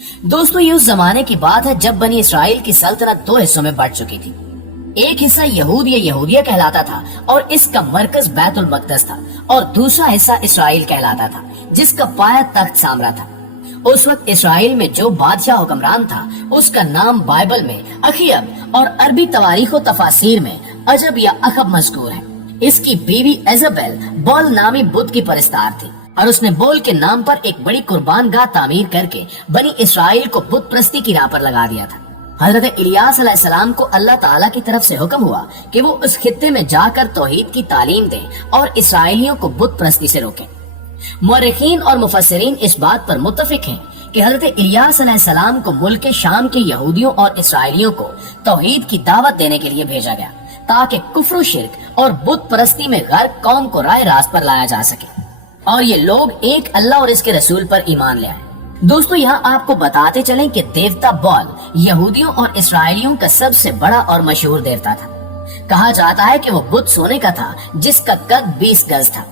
दोस्तों ये उस जमाने की बात है जब बनी इसराइल की सल्तनत दो हिस्सों में बढ़ चुकी थी। एक हिस्सा यहूद या यहूदिया कहलाता था और इसका मरकज बैतुल मकदस था, और दूसरा हिस्सा इसराइल कहलाता था जिसका पाया तख्त सामरा था। उस वक्त इसराइल में जो बादशाह हुक्मरान था उसका नाम बाइबल में अखीब और अरबी तवारीख और तफासीर में अजब या अखब मज़कूर है। इसकी बीवी इज़ाबेल बोल नामी बुत की परस्तार थी और उसने बोल के नाम पर एक बड़ी कुर्बान गाह तामीर करके बनी इसराइल को बुत प्रस्ती की राह पर लगा दिया था। हजरत इलियास अलैहिस्सलाम को अल्लाह ताला की तरफ से हुक्म हुआ कि वो उस खित्ते में जाकर तौहीद की तालीम दें और इसराइलियों को बुत प्रस्ती से रोकें। मुअर्रिखीन और मुफस्सिरीन इस बात पर मुत्तफिक हैं कि हजरत इलियास अलैहिस्सलाम को मुल्क शाम के यहूदियों और इसराइलियों को तौहीद की दावत देने के लिए भेजा गया ताकि कुफ्र शिर्क और बुत परस्ती में गर्क कौम को राह रास्त पर लाया जा सके और ये लोग एक अल्लाह और इसके रसूल पर ईमान ले आए। दोस्तों यहाँ आपको बताते चलें कि देवता बॉल यहूदियों और इसराइलियों का सबसे बड़ा और मशहूर देवता था। कहा जाता है कि वो बुत सोने का था जिसका कद 20 गज था,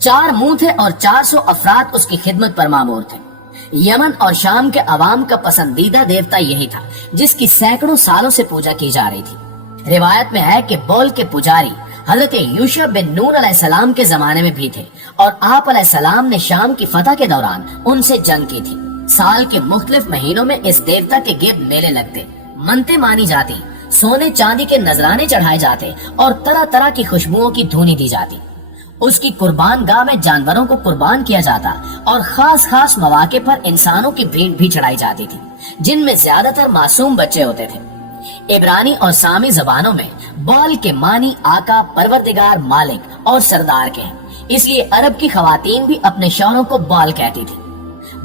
4 मुंह थे और 400 अफराद उसकी खिदमत पर मामूर थे। यमन और शाम के अवाम का पसंदीदा देवता यही था जिसकी सैकड़ों सालों से पूजा की जा रही थी। रिवायत में है कि बॉल के पुजारी हजरत यूशा बिन नून अलैहिस्सलाम के जमाने में भी थे और आप अलैहिस्सलाम ने शाम की फतह के दौरान उनसे जंग की थी। साल के मुख्तलिफ महीनों में इस देवता के गिर्द मेले लगते, मनते मानी जाती, सोने चांदी के नजराने चढ़ाए जाते और तरह तरह की खुशबुओं की धुनी दी जाती। उसकी कुर्बान गाह में जानवरों को कुर्बान किया जाता और खास खास मौके पर इंसानों की भीड़ भी चढ़ाई जाती थी जिनमें ज्यादातर मासूम बच्चे होते थे। इब्रानी और सामी जबानों में बॉल के मानी आका, परवरदिगार, मालिक और सरदार के हैं, इसलिए अरब की खवातीन भी अपने शौहरों को बॉल कहती थी।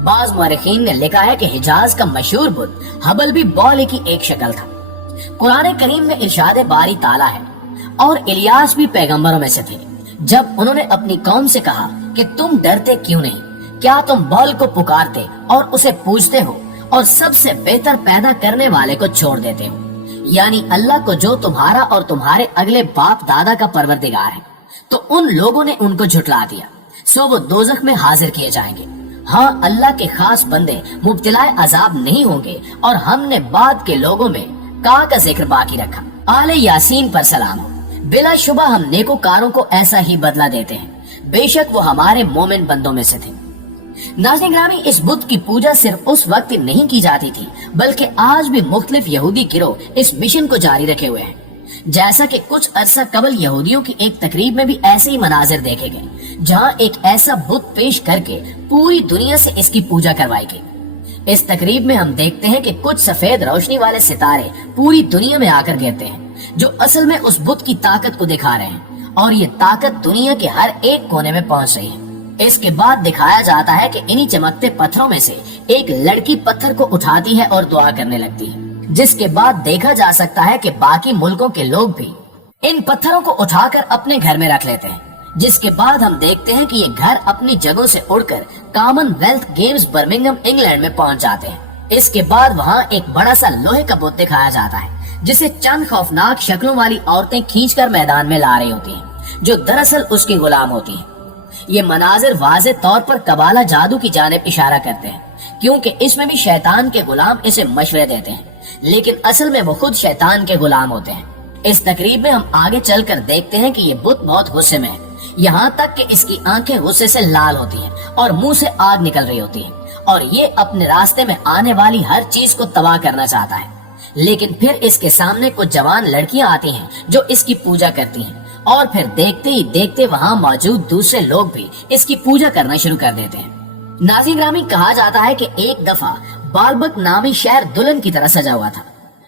बाज मुअर्रिखीन ने लिखा है कि हिजाज का मशहूर बुत हबल भी बॉल की एक शक्ल था। कुरान करीम में इरशाद बारी ताला है, और इलियास भी पैगंबरों में से थे। जब उन्होंने अपनी कौम से कहा कि तुम डरते क्यों नहीं, क्या तुम बॉल को पुकारते और उसे पूजते हो और सबसे बेहतर पैदा करने वाले को छोड़ देते हो, यानी अल्लाह को जो तुम्हारा और तुम्हारे अगले बाप दादा का परवरदिगार है, तो उन लोगों ने उनको झुटला दिया, सो वो दोजख में हाजिर किए जाएंगे। हाँ, अल्लाह के खास बंदे मुब्तलाए अजाब नहीं होंगे और हमने बाद के लोगों में का जिक्र बाकी रखा। आले यासीन पर सलाम हो। बिला शुबा हम नेकोकारों को ऐसा ही बदला देते हैं, बेशक वो हमारे मोमिन बंदों में से थे। नाज़रीन ग्रामी, इस बुत की पूजा सिर्फ उस वक्त नहीं की जाती थी बल्कि आज भी मुख्तलिफ यहूदी गिरोह इस मिशन को जारी रखे हुए हैं। जैसा कि कुछ अरसा कबल यहूदियों की एक तकरीब में भी ऐसे ही मनाजिर देखे गए जहां एक ऐसा बुत पेश करके पूरी दुनिया से इसकी पूजा करवाई गई। इस तकरीब में हम देखते हैं कि कुछ सफेद रोशनी वाले सितारे पूरी दुनिया में आकर गिरते हैं जो असल में उस बुत की ताकत को दिखा रहे हैं, और ये ताकत दुनिया के हर एक कोने में पहुंच रही है। इसके बाद दिखाया जाता है कि इन्हीं चमकते पत्थरों में से एक लड़की पत्थर को उठाती है और दुआ करने लगती है, जिसके बाद देखा जा सकता है कि बाकी मुल्कों के लोग भी इन पत्थरों को उठाकर अपने घर में रख लेते हैं। जिसके बाद हम देखते हैं कि ये घर अपनी जगहों से उड़कर कॉमनवेल्थ गेम्स बर्मिंघम इंग्लैंड में पहुंच जाते हैं। इसके बाद वहाँ एक बड़ा सा लोहे का बुत दिखाया जाता है जिसे चंद खौफनाक शक्लों वाली औरतें खींचकर मैदान में ला रही होती हैं, जो दरअसल उसकी गुलाम होती हैं। ये मनाजिर वाज़े तौर पर कबाला जादू की जानिब इशारा करते हैं, क्योंकि इसमें भी शैतान के गुलाम इसे मशवरे देते हैं, लेकिन असल में वो खुद शैतान के गुलाम होते हैं। इस तकरीब में हम आगे चलकर देखते हैं कि ये बुत बहुत गुस्से में है, यहाँ तक कि इसकी आंखें गुस्से से लाल होती हैं और मुंह से आग निकल रही होती है, और ये अपने रास्ते में आने वाली हर चीज को तबाह करना चाहता है। लेकिन फिर इसके सामने कुछ जवान लड़कियां आती हैं जो इसकी पूजा करती हैं, और फिर देखते ही देखते वहाँ मौजूद दूसरे लोग भी इसकी पूजा करना शुरू कर देते हैं। नाज़रीन ग्रामी, कहा जाता है कि एक दफा बालबक नामी शहर दुल्हन की तरह सजा हुआ था।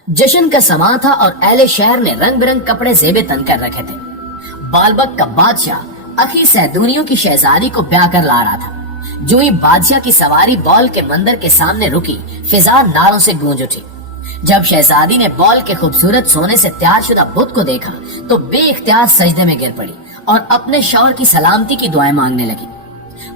जश्न का समा था और अहले शहर ने रंग बिरंग कपड़े जेबे तन कर रखे थे। बालबक का बादशाह अखी सैदूनियों की शहजादी को ब्याह कर ला रहा था। जो ही बादशाह की सवारी बॉल के मंदिर के सामने रुकी, फिजा नारों से गूंज उठी। जब शहजादी ने बॉल के खूबसूरत सोने से तैयार शुदा बुत को देखा तो बेइख्तियार सजदे में गिर पड़ी और अपने शौहर की सलामती की दुआएं मांगने लगी।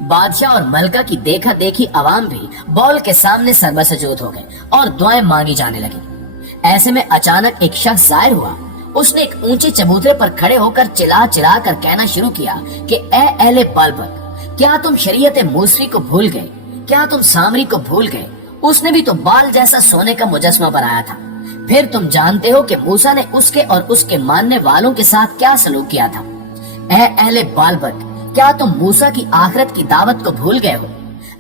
बादशाह और मलका की देखा देखी अवाम भी बॉल के सामने सरबसजूद हो गए और दुआएं मांगी जाने लगी। ऐसे में अचानक एक शख्स जाहिर हुआ। उसने एक ऊंचे चबूतरे पर खड़े होकर चिल्ला चिल्ला कर कहना शुरू किया कि ए अहले बालबक, क्या तुम शरीयत मूसवी को भूल गए? क्या तुम सामरी को भूल गए? اس نے بھی تو بال جیسا سونے کا مجسمہ بنایا تھا۔ پھر تم جانتے ہو کہ موسیٰ نے اس کے اور اس کے ماننے والوں کے ساتھ کیا سلوک کیا تھا۔ اے اہل بال بک، کیا تم موسیٰ کی آخرت کی دعوت کو بھول گئے ہو؟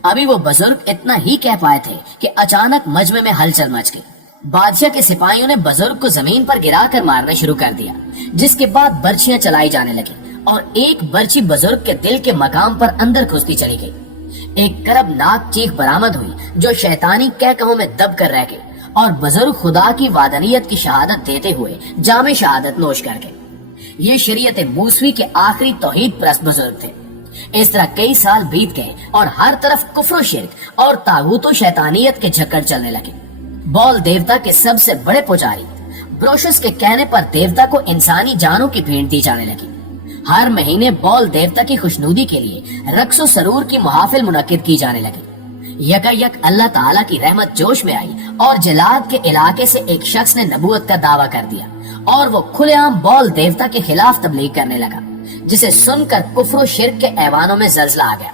ابھی وہ بزرگ اتنا ہی کہہ پائے تھے کہ اچانک مجمع میں ہلچل مچ گئی۔ بادشاہ کے سپاہیوں نے بزرگ کو زمین پر گرا کر مارنا شروع کر دیا، جس کے بعد برچیاں چلائی جانے لگی اور ایک برچی بزرگ کے دل کے مقام پر اندر گھستی چلی گئی۔ ایک کربناک چیخ برآمد ہوئی جو شیطانی کہکہوں میں دب کر رہ گئی، اور بزرگ خدا کی وحدانیت کی شہادت دیتے ہوئے جام شہادت نوش کر گئے۔ یہ شریعت موسوی کے آخری توحید پرست بزرگ تھے۔ اس طرح کئی سال بیت گئے اور ہر طرف کفر و شرک اور طاغوت و شیطانیت کے جھکڑ چلنے لگے۔ بال دیوتا کے سب سے بڑے پجاری بروشس کے کہنے پر دیوتا کو انسانی جانوں کی بھیٹ دی جانے لگی۔ ہر مہینے بال دیوتا کی خوشنودی کے لیے رقص و سرور کی محافل منعقد کی جانے لگی۔ یکا یک اللہ تعالیٰ کی رحمت جوش میں آئی اور جلاد کے علاقے سے ایک شخص نے نبوت کا دعویٰ کر دیا، اور وہ کھلے عام بال دیوتا کے خلاف تبلیغ کرنے لگا، جسے سن کر کفر و شرک کے ایوانوں میں زلزلہ آ گیا۔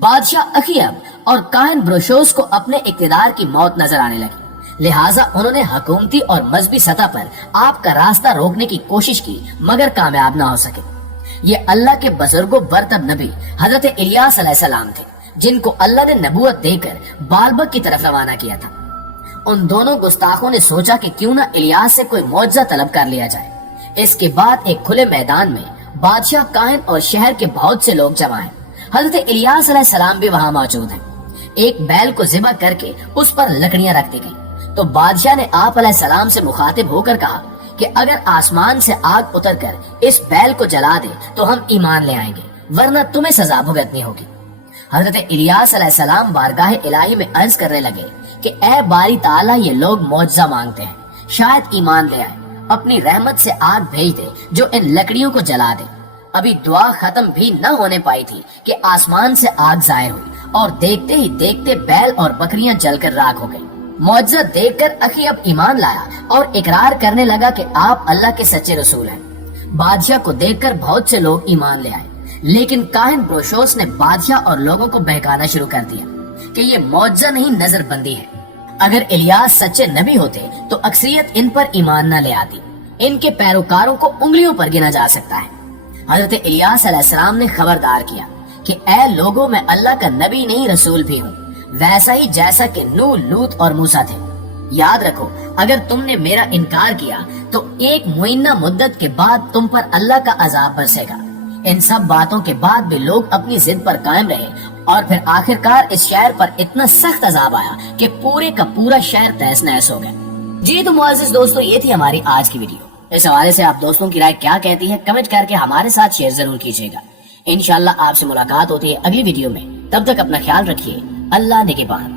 بادشاہ اخیب اور کاہن بروشوس کو اپنے اقتدار کی موت نظر آنے لگی، لہٰذا انہوں نے حکومتی اور مذہبی سطح پر آپ کا راستہ روکنے کی کوشش کی، مگر کامیاب نہ ہو سکے۔ یہ اللہ کے بزرگوں برتر نبی حضرت الیاس علیہ السلام تھے، جن کو اللہ نے نبوت دے کر بالبک کی طرف روانہ کیا تھا۔ ان دونوں گستاخوں نے سوچا کہ کیوں نہ الیاس سے کوئی معجزہ طلب کر لیا جائے۔ اس کے بعد ایک کھلے میدان میں بادشاہ، کاہن اور شہر کے بہت سے لوگ جمع ہیں۔ حضرت الیاس علیہ السلام بھی وہاں موجود ہیں۔ ایک بیل کو ذبح کر کے اس پر لکڑیاں رکھ دی گئیں، تو بادشاہ نے آپ علیہ السلام سے مخاطب ہو کر کہا کہ اگر آسمان سے آگ اتر کر اس بیل کو جلا دے تو ہم ایمان لے آئیں گے، ورنہ تمہیں سزا بھگتنی ہوگی۔ حضرت الیاس علیہ السلام بارگاہ الہی میں عرض کرنے لگے کہ اے باری تعالیٰ، یہ لوگ معجزہ مانگتے ہیں، شاید ایمان لے آئے، اپنی رحمت سے آگ بھیج دے جو ان لکڑیوں کو جلا دے۔ ابھی دعا ختم بھی نہ ہونے پائی تھی کہ آسمان سے آگ ظاہر ہوئی، اور دیکھتے ہی دیکھتے بیل اور بکریاں جل کر راکھ ہو گئی۔ معجزہ دیکھ کر اخیب ایمان لایا اور اقرار کرنے لگا کہ آپ اللہ کے سچے رسول ہیں۔ بادشاہ کو دیکھ کر بہت سے لوگ ایمان لے آئے، لیکن کاہن بروشوس نے بادشاہ اور لوگوں کو بہکانا شروع کر دیا کہ یہ معجزہ نہیں، نظر بندی ہے۔ اگر الیاس سچے نبی ہوتے تو اکثریت ان پر ایمان نہ لے آتی، ان کے پیروکاروں کو انگلیوں پر گنا جا سکتا ہے۔ حضرت الیاس علیہ السلام نے خبردار کیا کہ اے لوگوں، میں اللہ کا نبی نہیں، رسول بھی ہوں، ویسا ہی جیسا کہ نوح، لوط اور موسیٰ تھے۔ یاد رکھو، اگر تم نے میرا انکار کیا تو ایک معینہ مدت کے بعد تم پر اللہ کا عذاب برسے گا۔ ان سب باتوں کے بعد بھی لوگ اپنی ضد پر قائم رہے، اور پھر آخرکار اس شہر پر اتنا سخت عذاب آیا کہ پورے کا پورا شہر تہس نہس ہو گیا۔ جی تو معزز دوستو، یہ تھی ہماری آج کی ویڈیو۔ اس حوالے سے آپ دوستوں کی رائے کیا کہتی ہے، کمنٹ کر کے ہمارے ساتھ شیئر ضرور کیجیے گا۔ انشاءاللہ آپ سے ملاقات ہوتی ہے اگلی ویڈیو میں، تب تک اپنا خیال رکھیے۔ اللہ نگہبان۔